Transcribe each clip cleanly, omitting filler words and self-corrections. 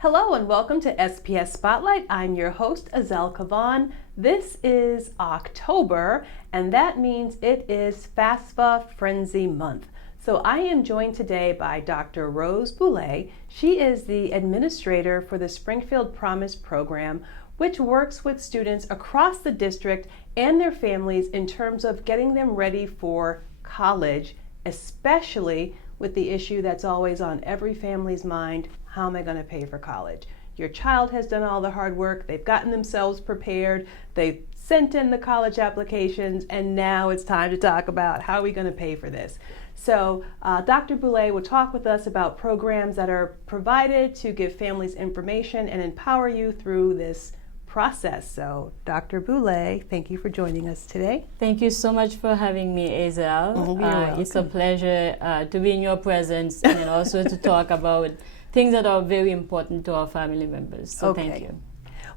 Hello and welcome to SPS Spotlight. I'm your host, Azelle Kavan. This is October, and that means it is FAFSA Frenzy Month. So I am joined today by Dr. Rose Boulay. She is the administrator for the Springfield Promise program, which works with students across the district and their families in terms of getting them ready for college, especially with the issue that's always on every family's mind: how am I going to pay for college? Your child has done all the hard work, they've gotten themselves prepared, they've sent in the college applications, and now it's time to talk about how are we going to pay for this. So Dr. Boulay will talk with us about programs that are provided to give families information and empower you through this process. So Dr. Boulay, thank you for joining us today. Thank you so much for having me, Azelle. It's a pleasure to be in your presence and also to talk about things that are very important to our family members. So thank you.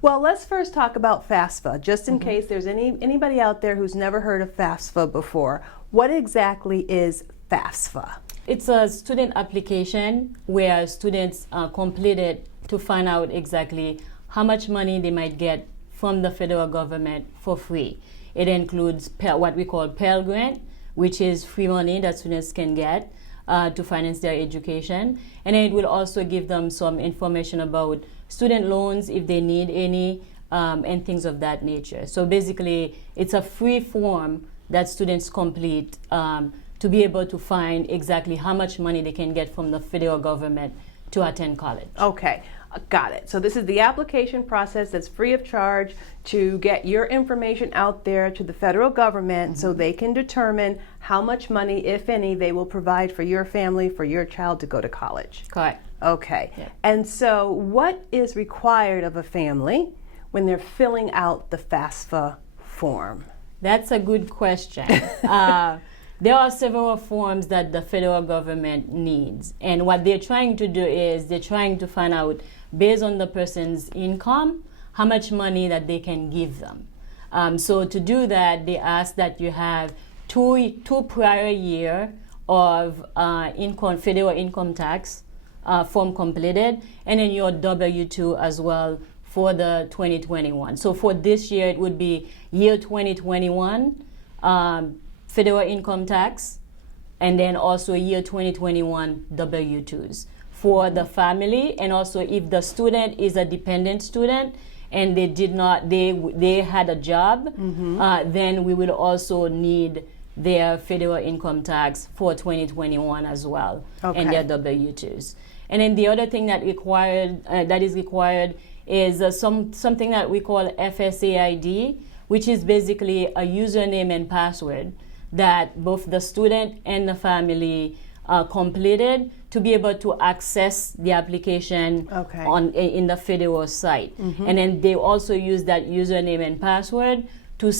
Well, let's first talk about FAFSA, just in case there's anybody out there who's never heard of FAFSA before. What exactly is FAFSA? It's a student application where students complete it to find out exactly how much money they might get from the federal government for free. It includes what we call Pell Grant, which is free money that students can get to finance their education. And it will also give them some information about student loans if they need any, and things of that nature. So basically, it's a free form that students complete to be able to find exactly how much money they can get from the federal government to attend college. Okay. Got it. So this is the application process that's free of charge to get your information out there to the federal government so they can determine how much money, if any, they will provide for your family, for your child to go to college. Correct. Okay. Yeah. And so what is required of a family when they're filling out the FAFSA form? That's a good question. There are several forms that the federal government needs. And what they're trying to do is they're trying to find out, based on the person's income, how much money that they can give them. So to do that, they ask that you have two prior year of federal income tax form completed, and then your W-2 as well for the 2021. So for this year, it would be year 2021, federal income tax, and then also year 2021 W-2s for the family. And also if the student is a dependent student and they had a job, then we will also need their federal income tax for 2021 as well, and their W-2s. And then the other thing that is required is something that we call FAFSA ID, which is basically a username and password that both the student and the family completed to be able to access the application in the federal site. And then they also use that username and password to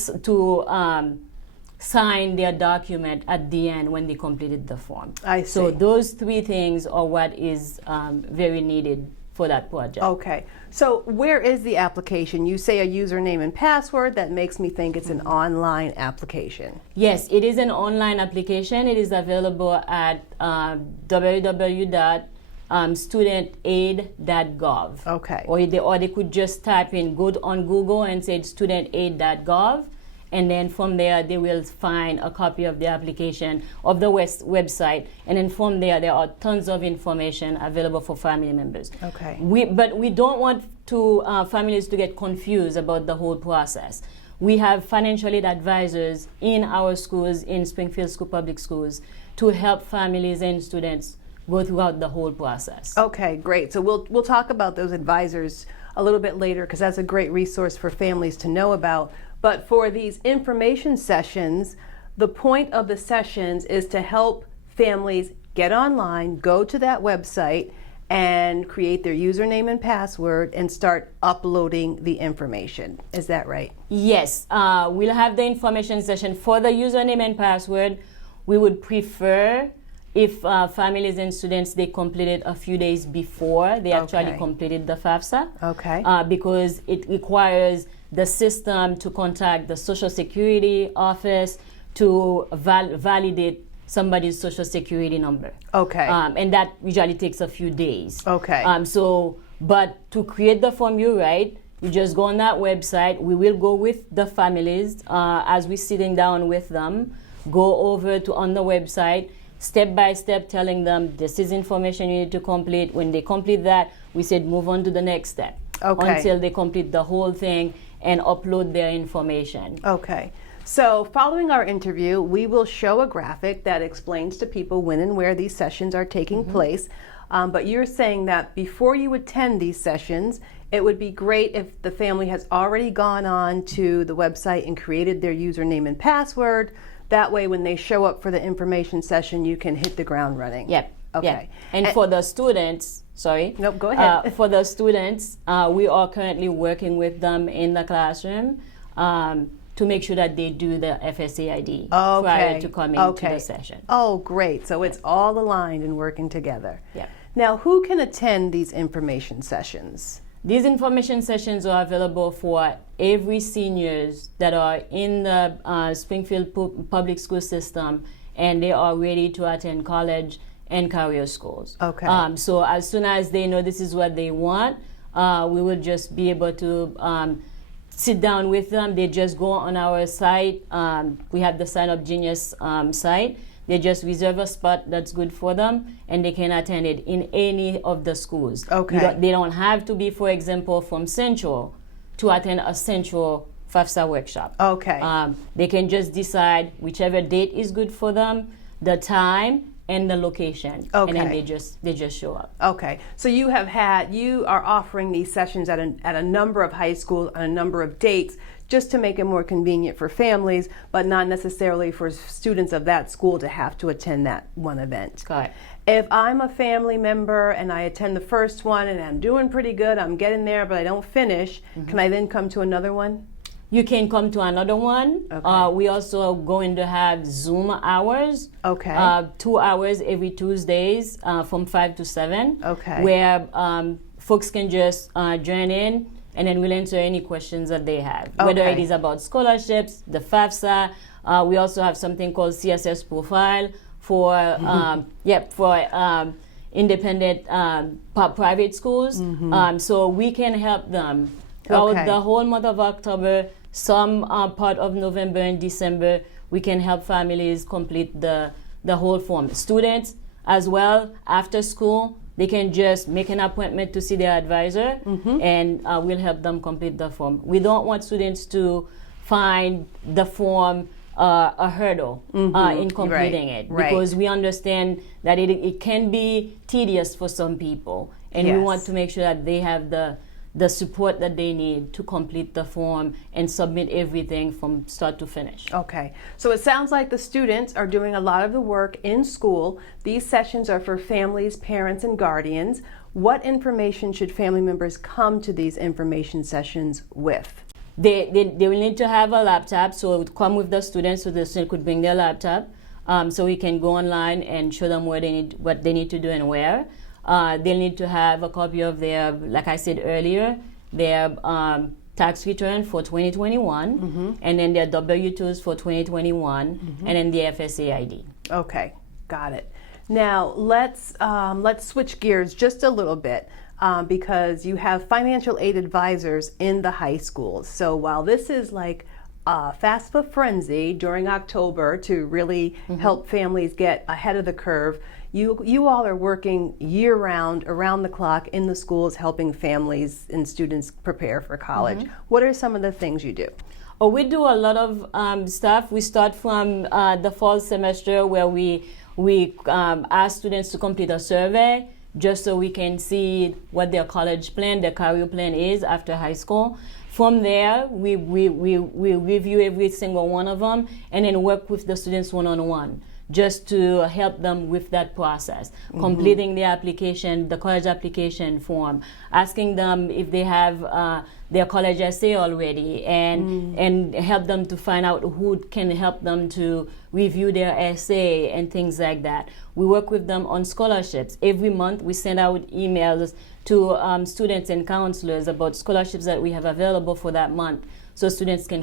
sign their document at the end when they completed the form. I see. So those three things are what is very needed for that project. Okay. So where is the application? You say a username and password. That makes me think it's an online application. Yes, it is an online application. It is available at www.studentaid.gov. Okay. Or they could just type in, go on Google and say studentaid.gov. And then from there, they will find a copy of the application of the website. And then from there are tons of information available for family members. Okay. But we don't want families to get confused about the whole process. We have financial aid advisors in our schools, in Springfield School Public Schools, to help families and students go throughout the whole process. Okay, great. So we'll talk about those advisors a little bit later, because that's a great resource for families to know about. But for these information sessions, the point of the sessions is to help families get online, go to that website, and create their username and password and start uploading the information. Is that right? Yes. We'll have the information session for the username and password. We would prefer if families and students, they completed a few days before they actually completed the FAFSA. Okay. Because it requires the system to contact the Social Security office to validate somebody's Social Security number. Okay. And that usually takes a few days. Okay. So But to create the form, you're right. You just go on that website. We will go with the families as we're sitting down with them. Go over to on the website, step by step, telling them this is information you need to complete. When they complete that, we said move on to the next step until they complete the whole thing and upload their information. Okay. So following our interview, we will show a graphic that explains to people when and where these sessions are taking place. But you're saying that before you attend these sessions, it would be great if the family has already gone on to the website and created their username and password. That way, when they show up for the information session, you can hit the ground running. Yep. Okay. Yep. And for the students, sorry. Nope, go ahead. For the students, we are currently working with them in the classroom to make sure that they do the FAFSA ID prior to coming to the session. Oh, great. So it's all aligned and working together. Yeah. Now, who can attend these information sessions? These information sessions are available for every seniors that are in the Springfield public school system, and they are ready to attend college and career schools. Okay. So as soon as they know this is what they want, we will just be able to sit down with them. They just go on our site. We have the Sign Up Genius site. They just reserve a spot that's good for them, and they can attend it in any of the schools. Okay. They don't have to be, for example, from Central to attend a Central FAFSA workshop. Okay. They can just decide whichever date is good for them, the time, and the location. Okay. And then they just show up. Okay. So you are offering these sessions at a number of high schools on a number of dates, just to make it more convenient for families, but not necessarily for students of that school to have to attend that one event. Correct. If I'm a family member and I attend the first one and I'm doing pretty good, I'm getting there, but I don't finish, can I then come to another one? You can come to another one. Okay. We also are going to have Zoom hours. Okay. 2 hours every Tuesdays from 5 to 7. Okay. Where folks can just join in, and then we'll answer any questions that they have, whether it is about scholarships, the FAFSA. We also have something called CSS profile for independent private schools. So we can help them throughout the whole month of October, some part of November and December. We can help families complete the whole form. Students as well, after school, they can just make an appointment to see their advisor, and we'll help them complete the form. We don't want students to find the form a hurdle in completing it, because we understand that it can be tedious for some people, and we want to make sure that they have the support that they need to complete the form and submit everything from start to finish. Okay, so it sounds like the students are doing a lot of the work in school. These sessions are for families, parents, and guardians. What information should family members come to these information sessions with? They will need to have a laptop, so it would come with the students, so the student could bring their laptop, so we can go online and show them what they need to do and where. They'll need to have a copy of their, like I said earlier, their tax return for 2021, and then their W-2s for 2021, and then the FAFSA ID. Okay, got it. Now let's switch gears just a little bit, because you have financial aid advisors in the high schools. So while this is like FAFSA frenzy during October to really help families get ahead of the curve, you all are working year-round, around the clock in the schools, helping families and students prepare for college. What are some of the things you do? Oh, we do a lot of stuff. We start from the fall semester, where we ask students to complete a survey, just so we can see what their college plan, their career plan is after high school. From there, we review every single one of them, and then work with the students one-on-one, just to help them with that process, completing the application, the college application form, asking them if they have their college essay already, and help them to find out who can help them to review their essay and things like that. We work with them on scholarships. Every month we send out emails to students and counselors about scholarships that we have available for that month, so students can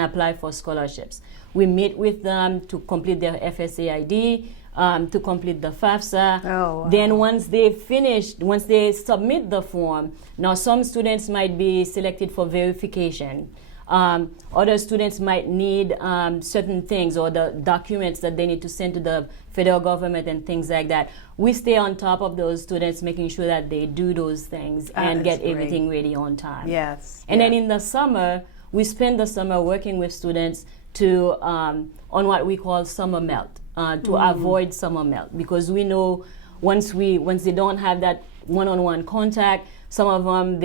apply for scholarships. We meet with them to complete their FAFSA ID. to complete the FAFSA. Oh, wow. Then once they submit the form, now some students might be selected for verification. Other students might need certain things or the documents that they need to send to the federal government and things like that. We stay on top of those students, making sure that they do those things and get everything ready on time. Yes. And then in the summer, we spend the summer working with students to on what we call summer melt, to avoid summer melt, because we know once they don't have that one-on-one contact, some of them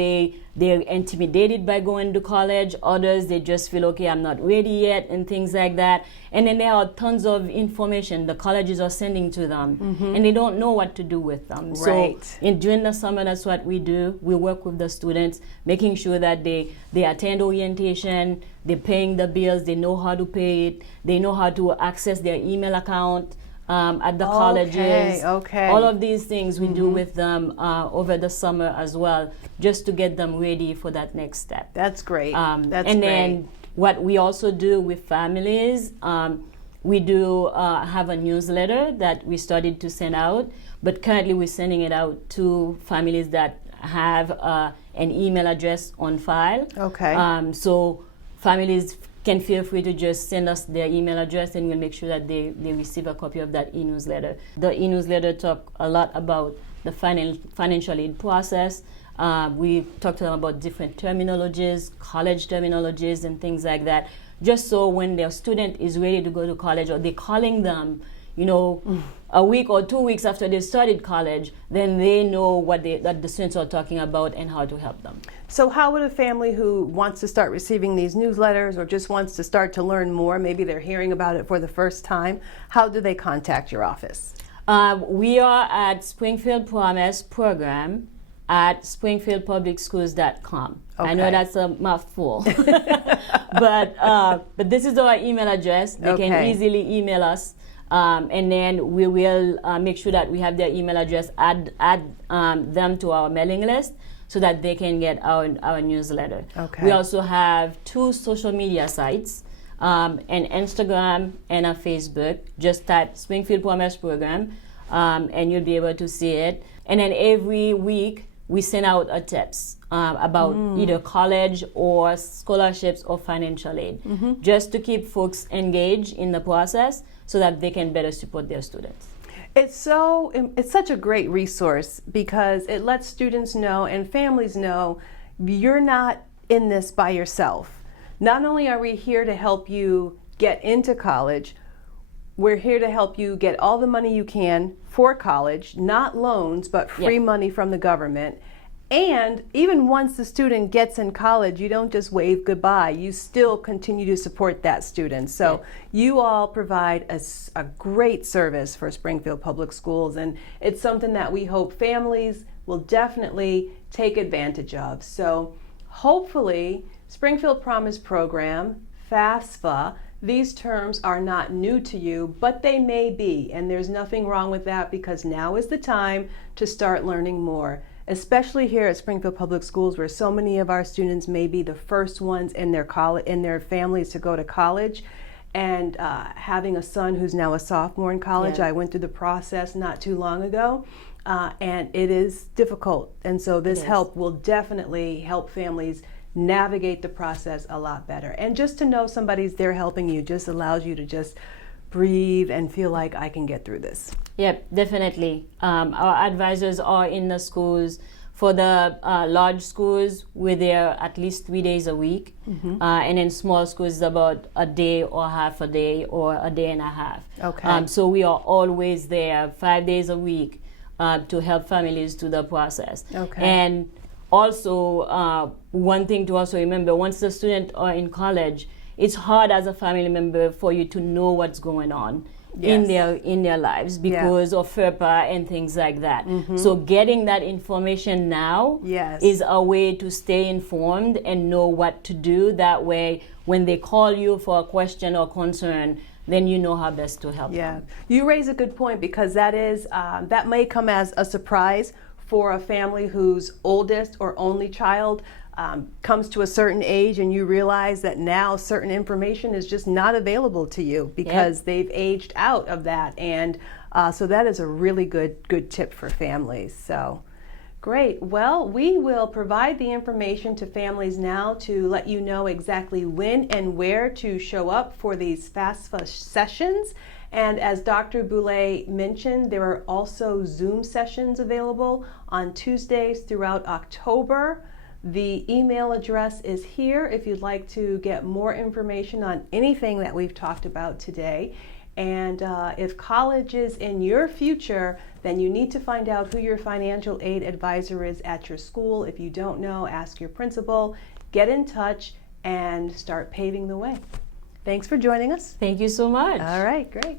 they're intimidated by going to college. Others, they just feel, okay, I'm not ready yet, and things like that. And then there are tons of information the colleges are sending to them, and they don't know what to do with them. Right. So during the summer, that's what we do. We work with the students, making sure that they attend orientation, they're paying the bills, they know how to pay it, they know how to access their email account at the colleges. Okay. All of these things we do with them over the summer as well, just to get them ready for that next step. That's great. Then what we also do with families, we do have a newsletter that we started to send out, but currently we're sending it out to families that have an email address on file. Okay. So families can feel free to just send us their email address, and we'll make sure that they receive a copy of that e-newsletter. The e-newsletter talk a lot about the financial aid process. We talk to them about different terminologies, college terminologies, and things like that, just so when their student is ready to go to college, or they're calling them, a week or 2 weeks after they started college, then they know what that the students are talking about and how to help them. So how would a family who wants to start receiving these newsletters, or just wants to start to learn more, maybe they're hearing about it for the first time, how do they contact your office? We are at Springfield Promise Program at springfieldpublicschools.com. Okay. I know that's a mouthful, but this is our email address. They can easily email us. And then we will make sure that we have their email address, add them to our mailing list so that they can get our newsletter. Okay. We also have 2 social media sites, an Instagram and a Facebook. Just type Springfield Promise Program, and you'll be able to see it. And then every week we send out a tips about either college or scholarships or financial aid, just to keep folks engaged in the process so that they can better support their students. It's such a great resource, because it lets students know and families know you're not in this by yourself. Not only are we here to help you get into college, we're here to help you get all the money you can for college, not loans, but free money from the government. And even once the student gets in college, you don't just wave goodbye. You still continue to support that student. So you all provide a great service for Springfield Public Schools, and it's something that we hope families will definitely take advantage of. So hopefully, Springfield Promise Program, FAFSA, these terms are not new to you, but they may be, and there's nothing wrong with that, because now is the time to start learning more. Especially here at Springfield Public Schools, where so many of our students may be the first ones in their families to go to college. And having a son who's now a sophomore in college, I went through the process not too long ago, and it is difficult. And so this help will definitely help families navigate the process a lot better. And just to know somebody's there helping you just allows you to just breathe and feel like I can get through this. Yep, definitely. Our advisors are in the schools. For the large schools, we're there at least 3 days a week. And in small schools, about a day or half a day or a day and a half. Okay. So we are always there 5 days a week to help families through the process. Okay. And also, one thing to also remember, once the students are in college, it's hard as a family member for you to know what's going on in their lives because of FERPA and things like that. So getting that information now is a way to stay informed and know what to do. That way, when they call you for a question or concern, then you know how best to help them. You raise a good point, because that is that may come as a surprise for a family whose oldest or only child comes to a certain age, and you realize that now certain information is just not available to you because they've aged out of that. And So that is a really good tip for families. So great. Well, we will provide the information to families now to let you know exactly when and where to show up for these FAFSA sessions. And as Dr. Boulay mentioned, there are also Zoom sessions available on Tuesdays throughout October. The email address is here if you'd like to get more information on anything that we've talked about today. And if college is in your future, then you need to find out who your financial aid advisor is at your school. If you don't know, ask your principal, get in touch, and start paving the way. Thanks for joining us. Thank you so much. All right, great.